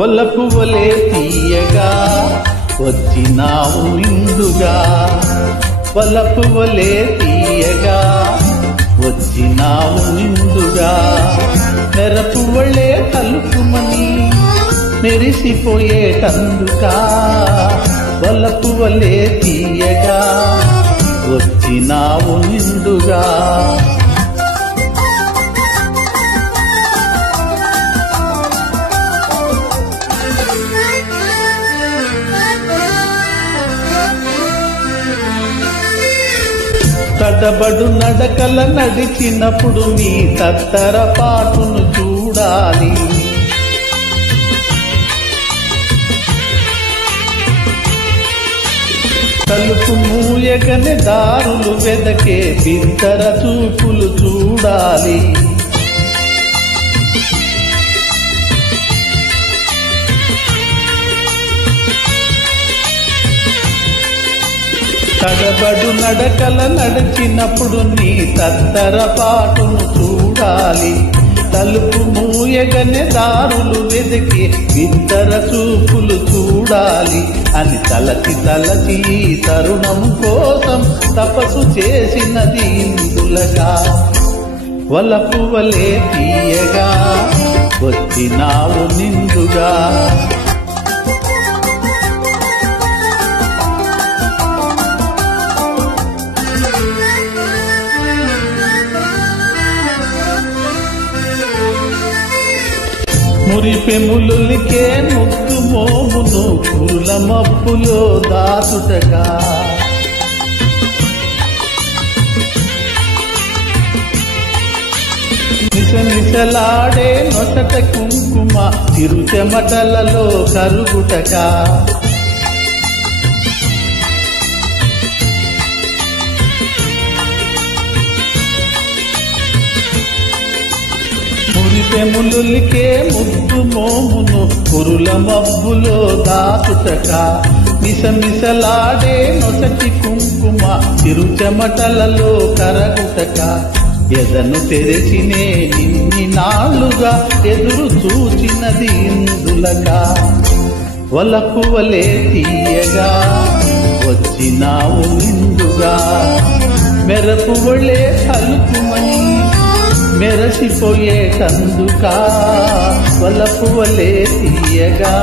వలపువలే తీయగా వచ్చినావు ఇందుగా, వలపువలే తీయగా వచ్చినావు ఇందుగా, మెరపువలే తలుపుమని మెరిసిపోయేటందుకా, వలపువలే తీయగా వచ్చినావు నిండుగా. తడబడు నడకల నడిచినప్పుడు నీ తత్తర పాటును చూడాలి, తలుపు మూయగనే దారులు వెదకే బిత్తర చూపులు చూడాలి, తడబడు నడకల నడిచినప్పుడు నీ తత్తర పాటును చూడాలి, తలుపు మూయగనే దారులు వెదికి బిత్తర చూపులు చూడాలి అని తలచి తలచి తరుణం కోసం తపస్సు చేసినది ఇందులగా, వలపువలే తీయగా వచ్చినావు నిండుగా. మురిపెములులికే ముక్కు మోమును పూల మబ్బులో దాచుటగా, నిసనిసలాడే నొసట కుంకుమ చిరుచెమటలలో కరుగుటగా, మురిపెములులికే ముద్దు మోమును పురుల మబ్బులో దాచుటక, మిసమిసలాడే నొసటి కుంకుమ చిరుచెమటలలో కరగుటక, ఎదను తెరచినే నిన్ని నాళ్ళుగా ఎదురు చూచినది ఇందులగా, వలపువలే తీయగా వచ్చినావు నిండుగా, మెరపువలే తలుపుమని మెరసిపోయేటందుకా, వలపువలే తీయగా